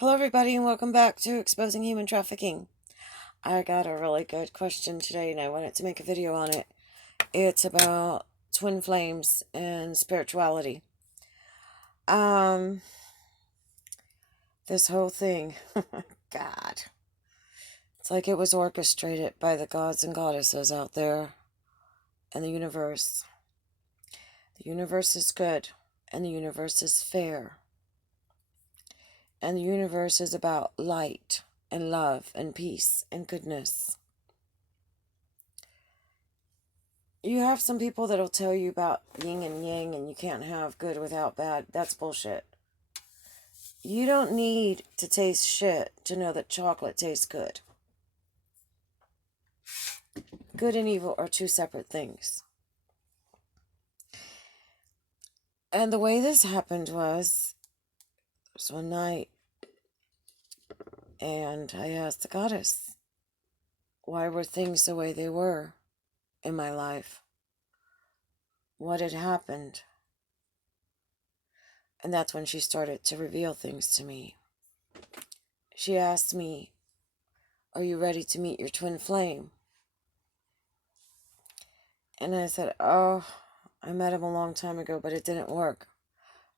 Hello, everybody, and welcome back to Exposing Human Trafficking. I got a really good question today, and I wanted to make a video on it. It's about twin flames and spirituality. Um, this whole thing, God, it's like it was orchestrated by the gods and goddesses out there in the universe. The universe is good, and the universe is fair, and the universe is about light and love and peace and goodness. You have some people that'll tell you about yin and yang and you can't have good without bad. That's bullshit. You don't need to taste shit to know that chocolate tastes good. Good and evil are two separate things. And the way this happened was one night, and I asked the goddess, why were things the way they were in my life? What had happened? And that's when she started to reveal things to me. She asked me, are you ready to meet your twin flame? And I said, oh, I met him a long time ago, but it didn't work.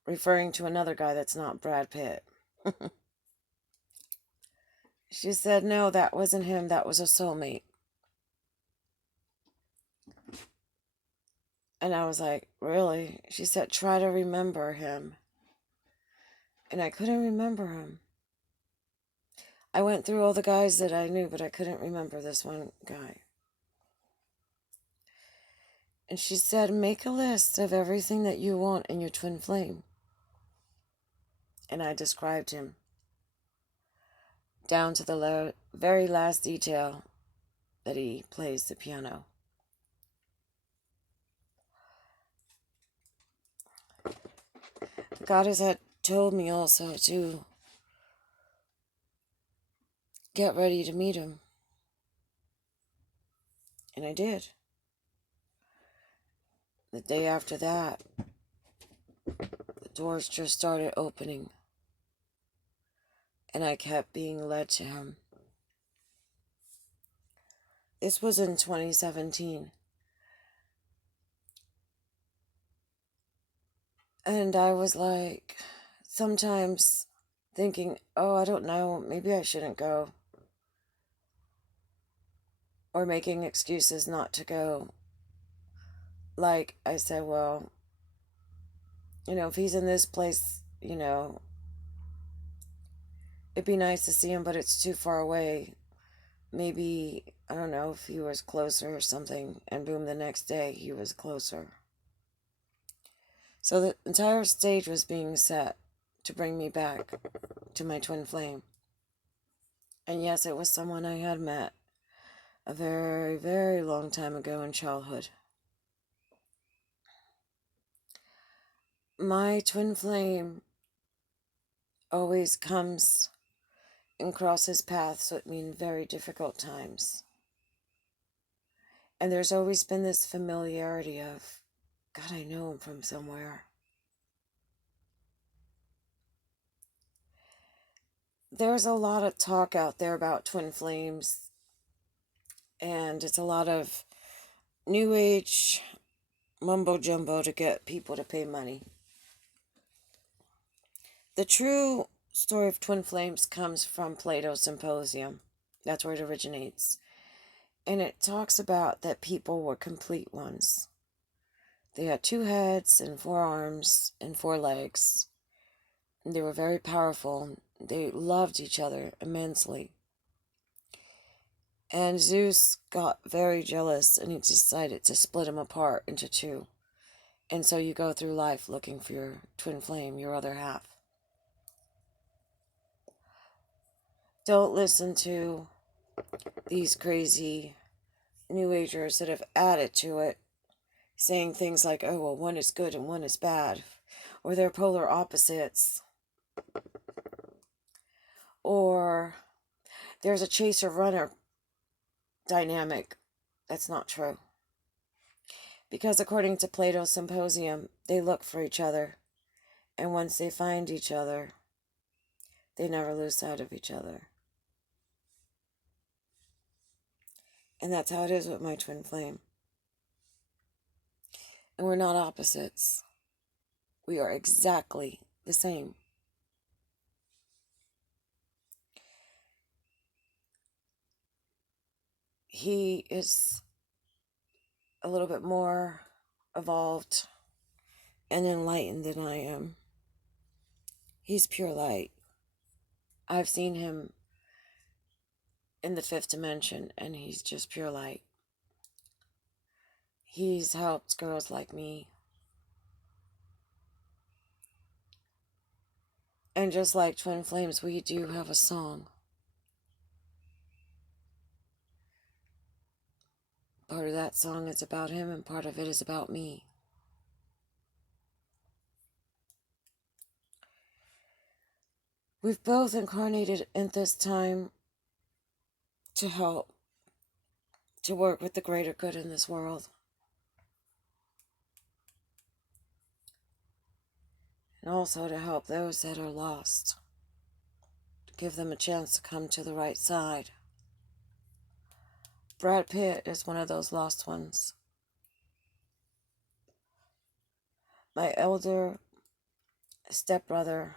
Referring to another guy that's not Brad Pitt. She said, no, that wasn't him. That was a soulmate. And I was like, really? She said, try to remember him. And I couldn't remember him. I went through all the guys that I knew, but I couldn't remember this one guy. And she said, make a list of everything that you want in your twin flame. And I described him down to the very last detail that he plays the piano. The goddess had told me also to get ready to meet him. And I did. The day after that, the doors just started opening. And I kept being led to him. This was in 2017. And I was like, sometimes thinking, oh, I don't know, maybe I shouldn't go. Or making excuses not to go. Like, I said, well, if he's in this place, it'd be nice to see him, but it's too far away. Maybe, I don't know, if he was closer or something, and boom, the next day he was closer. So the entire stage was being set to bring me back to my twin flame. And yes, it was someone I had met a very, very long time ago in childhood. My twin flame always comes and crosses paths with me in very difficult times. And there's always been this familiarity of, God, I know him from somewhere. There's a lot of talk out there about twin flames, and it's a lot of new age mumbo jumbo to get people to pay money. The true story of twin flames comes from Plato's Symposium. That's where it originates. And it talks about that people were complete ones. They had 2 heads and 4 arms and 4 legs. And they were very powerful. They loved each other immensely. And Zeus got very jealous and he decided to split them apart into 2. And so you go through life looking for your twin flame, your other half. Don't listen to these crazy New Agers that have added to it, saying things like, oh, well, one is good and one is bad, or they're polar opposites, or there's a chaser-runner dynamic. That's not true. Because according to Plato's Symposium, they look for each other, and once they find each other, they never lose sight of each other. And that's how it is with my twin flame. And we're not opposites. We are exactly the same. He is a little bit more evolved and enlightened than I am. He's pure light. I've seen him in the fifth dimension, and he's just pure light. He's helped girls like me. And just like Twin Flames, we do have a song. Part of that song is about him, and part of it is about me. We've both incarnated at this time to help, to work with the greater good in this world. And also to help those that are lost, to give them a chance to come to the right side. Brad Pitt is one of those lost ones. My elder stepbrother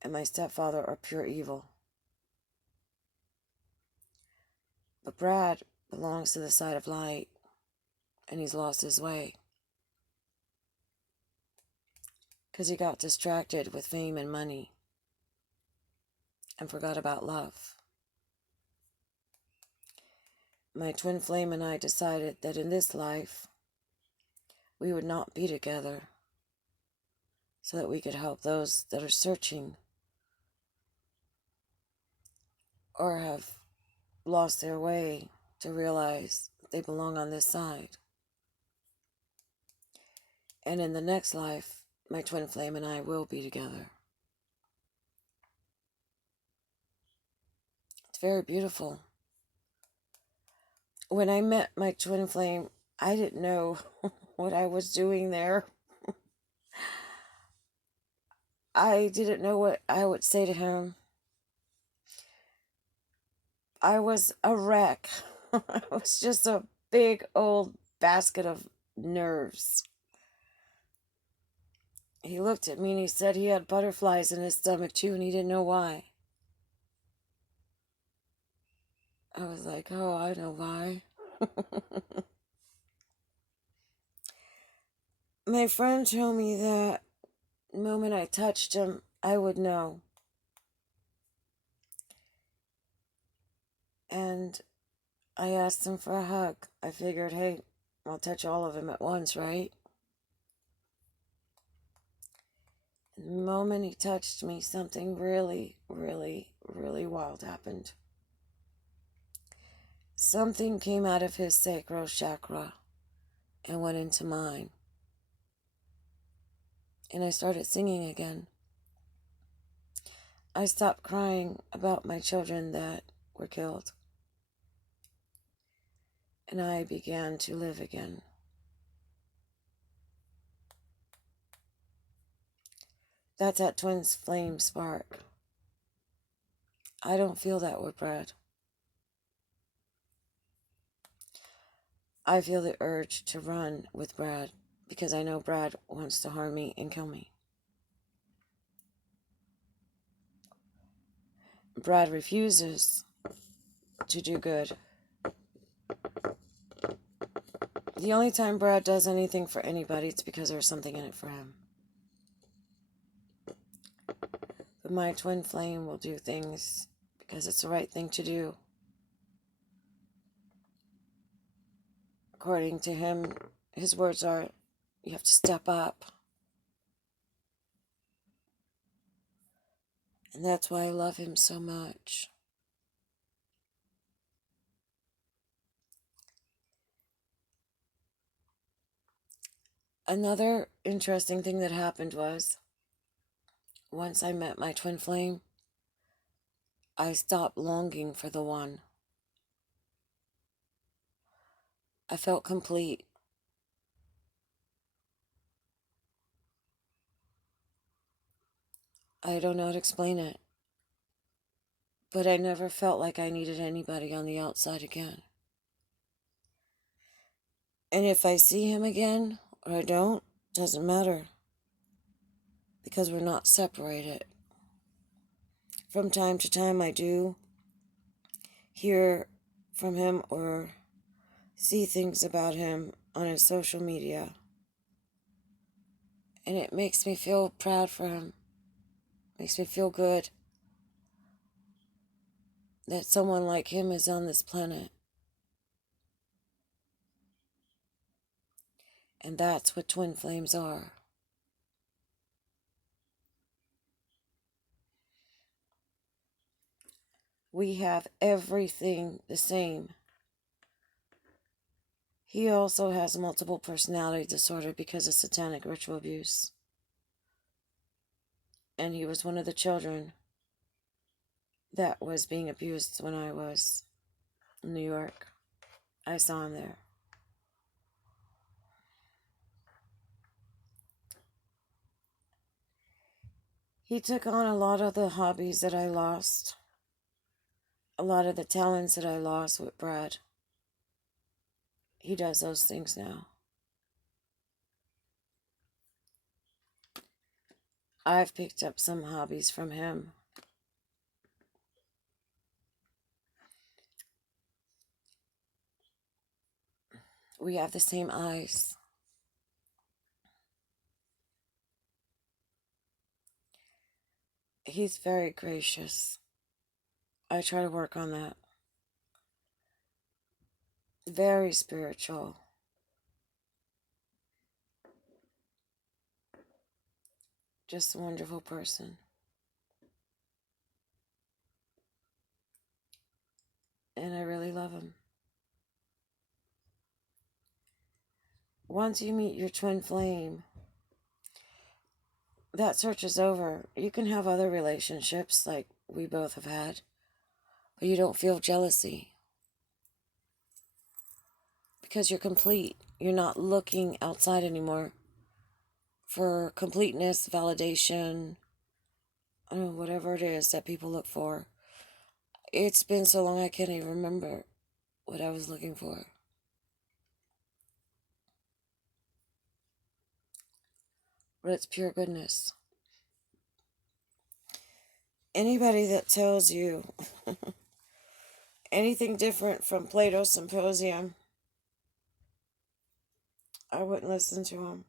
and my stepfather are pure evil. But Brad belongs to the side of light, and he's lost his way. Because he got distracted with fame and money and forgot about love. My twin flame and I decided that in this life, we would not be together so that we could help those that are searching or have lost their way to realize they belong on this side. And in the next life, my twin flame and I will be together. It's very beautiful. When I met my twin flame, I didn't know what I was doing there. I didn't know what I would say to him. I was a wreck. I was just a big old basket of nerves. He looked at me and he said he had butterflies in his stomach too, and he didn't know why. I was like, oh, I know why. My friend told me that the moment I touched him, I would know. And I asked him for a hug. I figured, hey, I'll touch all of him at once, right? And the moment he touched me, something really, really, really wild happened. Something came out of his sacral chakra and went into mine. And I started singing again. I stopped crying about my children that were killed. And I began to live again. That's that twin flame spark. I don't feel that with Brad. I feel the urge to run with Brad because I know Brad wants to harm me and kill me. Brad refuses to do good. The only time Brad does anything for anybody, it's because there's something in it for him. But my twin flame will do things because it's the right thing to do. According to him, his words are, you have to step up. And that's why I love him so much. Another interesting thing that happened was, once I met my twin flame, I stopped longing for the one. I felt complete. I don't know how to explain it. But I never felt like I needed anybody on the outside again. And if I see him again or I don't, doesn't matter. Because we're not separated. From time to time I do hear from him or see things about him on his social media. And it makes me feel proud for him. Makes me feel good that someone like him is on this planet. And that's what twin flames are. We have everything the same. He also has multiple personality disorder because of satanic ritual abuse. And he was one of the children that was being abused when I was in New York. I saw him there. He took on a lot of the hobbies that I lost. A lot of the talents that I lost with Brad. He does those things now. I've picked up some hobbies from him. We have the same eyes. He's very gracious. I try to work on that. Very spiritual. Just a wonderful person. And I really love him. Once you meet your twin flame, that search is over. You can have other relationships like we both have had, but you don't feel jealousy. Because you're complete. You're not looking outside anymore for completeness, validation, I don't know, whatever it is that people look for. It's been so long I can't even remember what I was looking for. But it's pure goodness. Anybody that tells you anything different from Plato's Symposium, I wouldn't listen to him.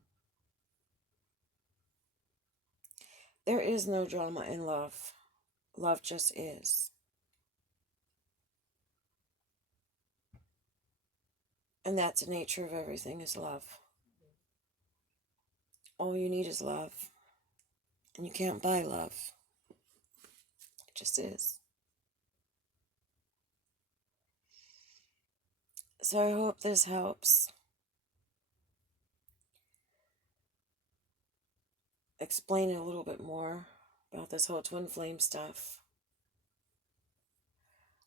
There is no drama in love. Love just is. And that's the nature of everything, is love. All you need is love. And you can't buy love. It just is. So I hope this helps explain a little bit more about this whole twin flame stuff.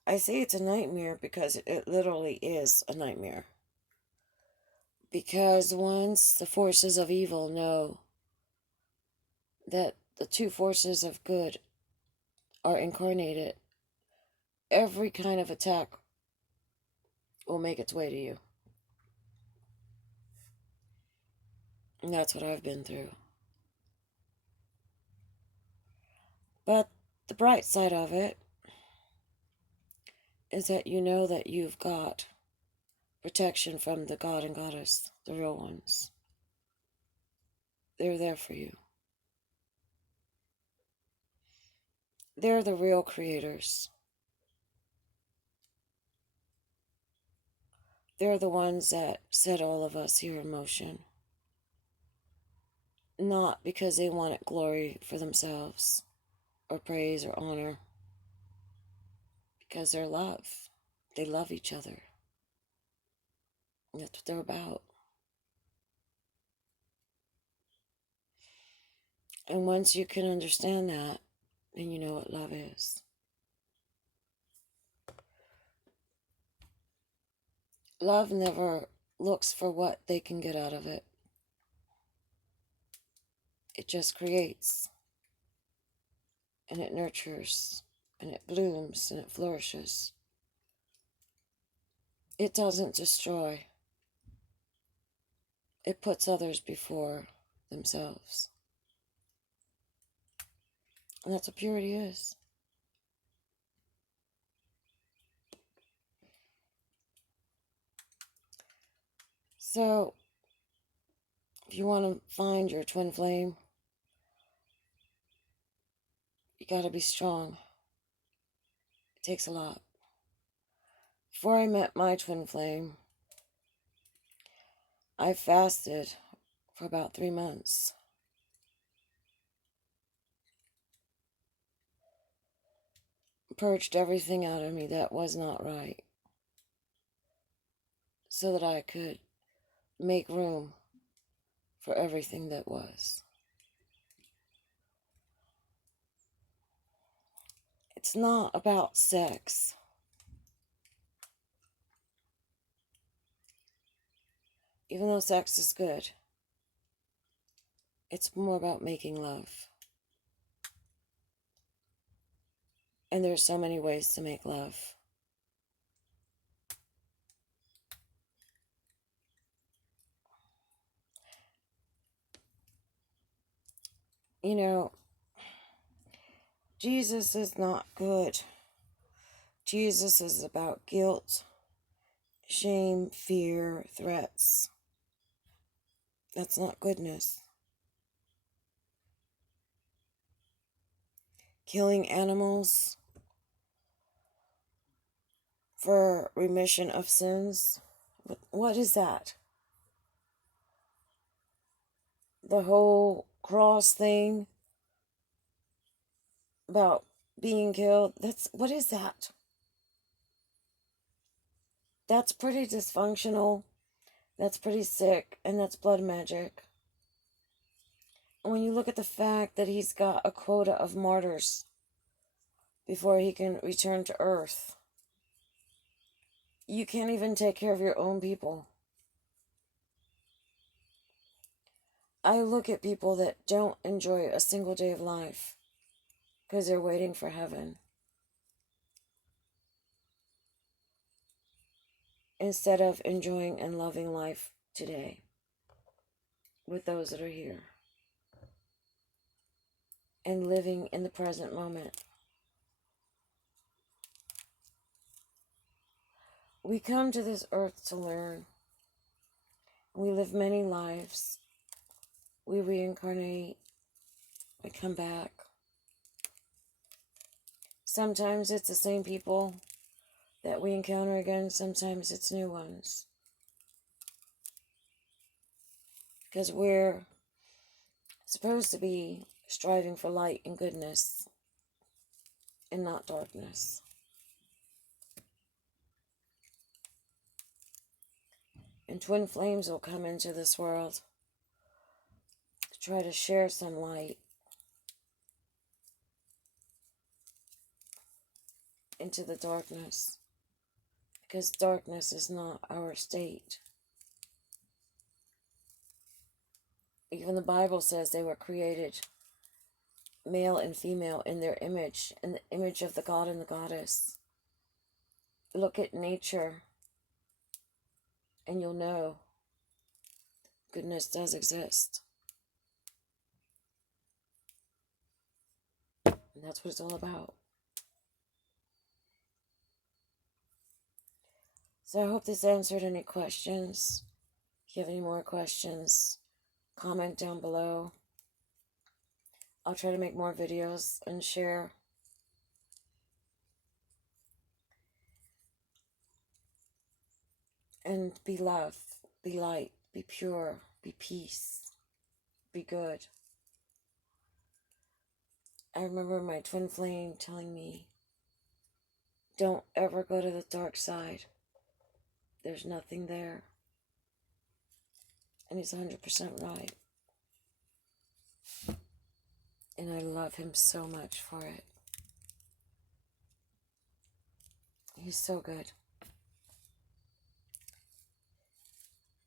I say it's a nightmare because it literally is a nightmare. Because once the forces of evil know that the two forces of good are incarnated, every kind of attack will make its way to you. And that's what I've been through. But the bright side of it is that you know that you've got protection from the God and Goddess, the real ones. They're there for you. They're the real creators. They're the ones that set all of us here in motion. Not because they wanted glory for themselves, or praise or honor. Because they're love. They love each other. And that's what they're about. And once you can understand that, then you know what love is. Love never looks for what they can get out of it. It just creates. And it nurtures. and it blooms and it flourishes. It doesn't destroy. It puts others before themselves. And that's what purity is. So, if you want to find your twin flame, you got to be strong. It takes a lot. Before I met my twin flame, I fasted for about 3 months. Purged everything out of me that was not right, so that I could make room for everything that was. It's not about sex. Even though sex is good, it's more about making love. And there's so many ways to make love. You know, Jesus is not good. Jesus is about guilt, shame, fear, threats. That's not goodness. Killing animals for remission of sins. What is that? The whole cross thing about being killed. What is that? That's pretty dysfunctional. That's pretty sick. And that's blood magic. When you look at the fact that he's got a quota of martyrs before he can return to earth, you can't even take care of your own people. I look at people that don't enjoy a single day of life because they're waiting for heaven, instead of enjoying and loving life today with those that are here and living in the present moment. We come to this earth to learn. We live many lives. We reincarnate. We come back. Sometimes it's the same people that we encounter again. Sometimes it's new ones. Because we're supposed to be striving for light and goodness and not darkness. And twin flames will come into this world to try to share some light into the darkness. Because darkness is not our state. Even the Bible says they were created male and female in their image, in the image of the God and the Goddess. Look at nature, and you'll know goodness does exist. And that's what it's all about. So I hope this answered any questions. If you have any more questions, comment down below. I'll try to make more videos and share. And be love, be light, be pure, be peace, be good. I remember my twin flame telling me, don't ever go to the dark side. There's nothing there. And he's 100% right. And I love him so much for it. He's so good.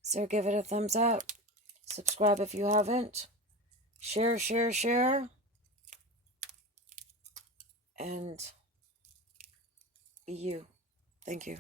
So give it a thumbs up. Subscribe if you haven't. Share, share, share. And Be you. Thank you.